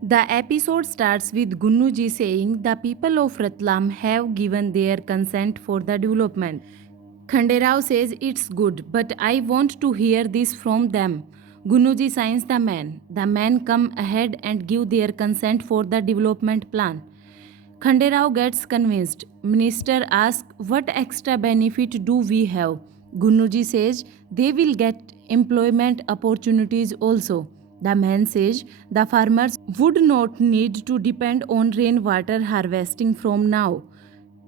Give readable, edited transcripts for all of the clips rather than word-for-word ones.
The episode starts with Gunnuji saying the people of Ratlam have given their consent for the development. Khanderao says it's good, but I want to hear this from them. Gunnuji signs the man. The men come ahead and give their consent for the development plan. Khanderao gets convinced. Minister asks, what extra benefit do we have? Gunnuji says they will get employment opportunities also. The man says the farmers would not need to depend on rainwater harvesting from now.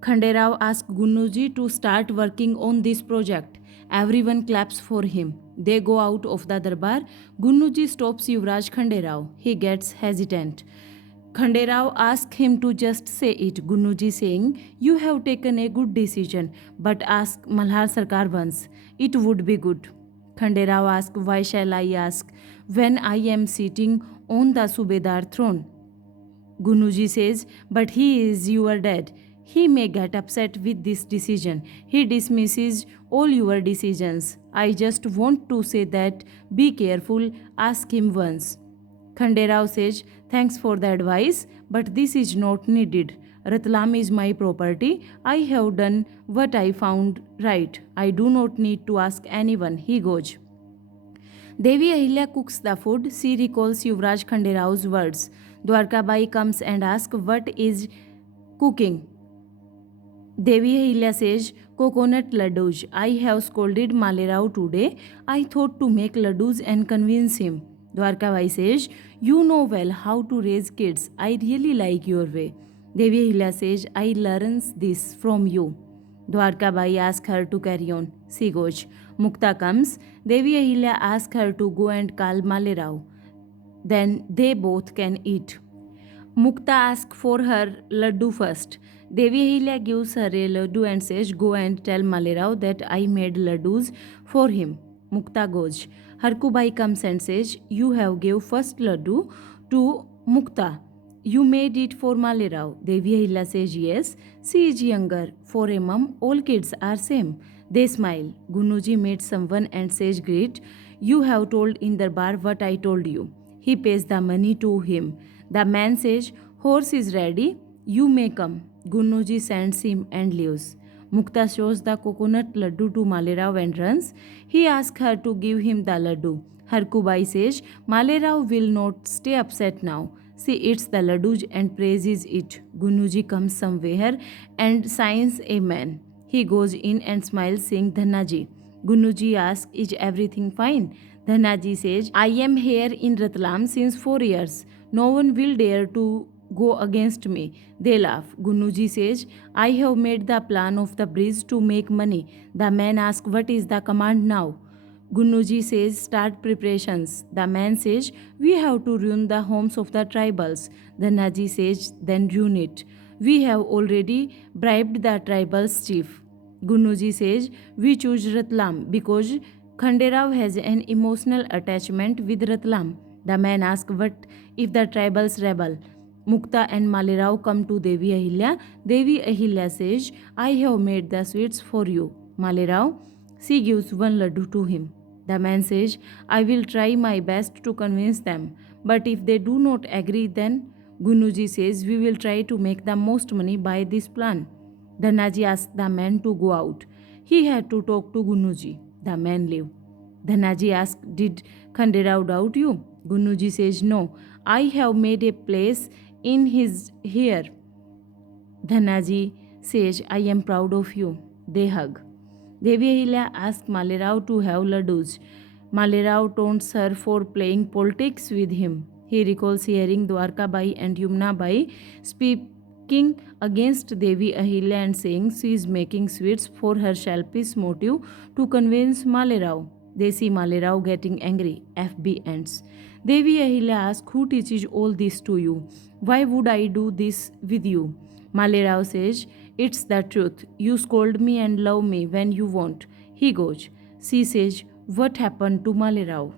Khanderao asks Gunnuji to start working on this project. Everyone claps for him. They go out of the darbar. Gunnuji stops Yuvraj Khanderao. He gets hesitant. Khanderao asks him to just say it. Gunnuji saying, you have taken a good decision, but ask Malhar Sarkar once. It would be good. Khanderao asks, why shall I ask when I am sitting on the Subedar throne? Gunnuji says, but he is your dad. He may get upset with this decision. He dismisses all your decisions. I just want to say that be careful, ask him once. Khanderao says, thanks for the advice, but this is not needed. Ratlam is my property. I have done what I found right. I do not need to ask anyone. He goes. Devi Ahilya cooks the food. She recalls Yuvraj Khanderao's words. Dwarkabai comes and asks what is cooking. Devi Ahilya says, coconut laddus. I have scolded Malerao today. I thought to make laddus and convince him. Dwarkabai says, you know well how to raise kids. I really like your way. Devi Ahilya says, I learned this from you. Dwarkabai asks her to carry on. She goes. Mukta comes. Devi Ahilya asks her to go and call Malerao. Then they both can eat. Mukta asks for her laddu first. Devi Ahilya gives her a laddu and says, go and tell Malerao that I made laddus for him. Mukta goes. Harkubai comes and says, you have gave first laddu to Mukta. You made it for Malerao. Devi Ahilya says, yes. She is younger. For a mum, all kids are same. They smile. Gunnuji meets someone and says, great. You have told in the bar what I told you. He pays the money to him. The man says, horse is ready. You may come. Gunnuji sends him and leaves. Mukta shows the coconut laddu to Malerao and runs. He asks her to give him the laddu. Harkubai says, Malerao will not stay upset now. She eats the laddu and praises it. Gunnuji comes somewhere and signs amen. He goes in and smiles saying Dhannaji. Gunnuji asks, is everything fine? Dhannaji says, I am here in Ratlam since 4 years. No one will dare to go against me. They laugh. Gunnuji says, I have made the plan of the bridge to make money. The man asks, what is the command now? Gunnuji says, start preparations. The man says, we have to ruin the homes of the tribals. Dhannaji says, then ruin it. We have already bribed the tribals chief. Gunnuji says, we choose Ratlam because Khanderao has an emotional attachment with Ratlam. The man asks, what if the tribals rebel? Mukta and Malerao come to Devi Ahilya. Devi Ahilya says, I have made the sweets for you. Malerao, she gives one laddu to him. The man says, I will try my best to convince them. But if they do not agree, then Gunnuji says, we will try to make the most money by this plan. Dhannaji asks the man to go out. He had to talk to Gunnuji. The man leave. Dhannaji asks, did Khanderao doubt you? Gunnuji says, no. I have made a place in his hair. Dhannaji says, I am proud of you. They hug. Devi Ahilya asks Malerao to have laddus. Malerao taunts her for playing politics with him. He recalls hearing Dwarkabai and Yumnabai speaking against Devi Ahilya and saying she is making sweets for her selfish motive to convince Malerao. They see Malerao getting angry. FB ends. Devi Ahilya asks, who teaches all this to you? Why would I do this with you? Malerao says, it's the truth. You scold me and love me when you want. He goes. She says, what happened to Malerao?